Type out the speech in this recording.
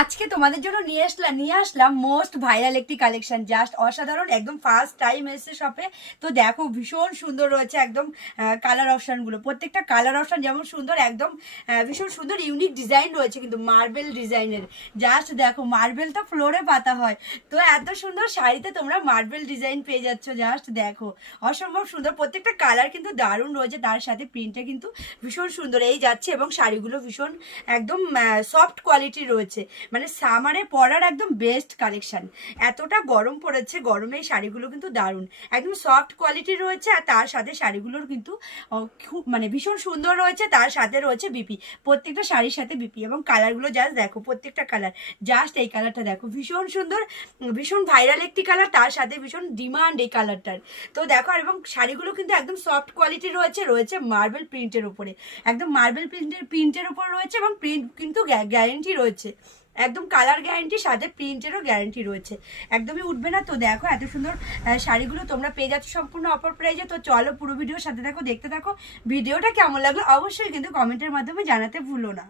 আজকে তোমাদের জন্য নিয়ে আসলাম মোস্ট ভাইরাল একটি কালেকশন, জাস্ট অসাধারণ, একদম ফার্স্ট টাইম এসেছে শপে। তো দেখো ভীষণ সুন্দর রয়েছে একদম কালার অপশনগুলো, প্রত্যেকটা কালার অপশন যেমন সুন্দর, একদম ভীষণ সুন্দর ইউনিক ডিজাইন রয়েছে কিন্তু মার্বেল ডিজাইনের। জাস্ট দেখো, মার্বেল তো ফ্লোরে পাতা হয়, তো এত সুন্দর শাড়িতে তোমরা মার্বেল ডিজাইন পেয়ে যাচ্ছ। জাস্ট দেখো, অসম্ভব সুন্দর, প্রত্যেকটা কালার কিন্তু দারুণ রয়েছে, তার সাথে প্রিন্টটা কিন্তু ভীষণ সুন্দর এই যাচ্ছে, এবং শাড়িগুলো ভীষণ একদম সফট কোয়ালিটির রয়েছে, মানে সামারে পরার একদম বেস্ট কালেকশন। এতটা গরম পড়েছে, গরমে এই শাড়িগুলো কিন্তু দারুণ, একদম সফট কোয়ালিটির রয়েছে, আর তার সাথে শাড়িগুলোর কিন্তু খুব মানে ভীষণ সুন্দর রয়েছে, তার সাথে রয়েছে বিপি, প্রত্যেকটা শাড়ির সাথে বিপি, এবং কালারগুলো জাস্ট দেখো, প্রত্যেকটা কালার, জাস্ট এই কালারটা দেখো ভীষণ সুন্দর, ভীষণ ভাইরাল একটি কালার, তার সাথে ভীষণ ডিমান্ড এই কালারটার। তো দেখো, আর এবং শাড়িগুলো কিন্তু একদম সফট কোয়ালিটি রয়েছে মার্বেল প্রিন্টের উপরে, একদম মার্বেল প্রিন্টের উপর রয়েছে, এবং প্রিন্ট কিন্তু গ্যারেন্টি রয়েছে, একদম কালার গ্যারান্টি, সাথে প্রিন্টেরও গ্যারান্টি রয়েছে, একদমই উঠবে না। তো দেখো এত সুন্দর শাড়িগুলো তোমরা পেয়ে যাচ্ছ সম্পূর্ণ অফার প্রাইজে। তো চলো পুরো ভিডিওর সাথে থাকো, দেখতে থাকো। ভিডিওটা কেমন লাগলো অবশ্যই কিন্তু কমেন্টের মাধ্যমে জানাতে ভুলো না।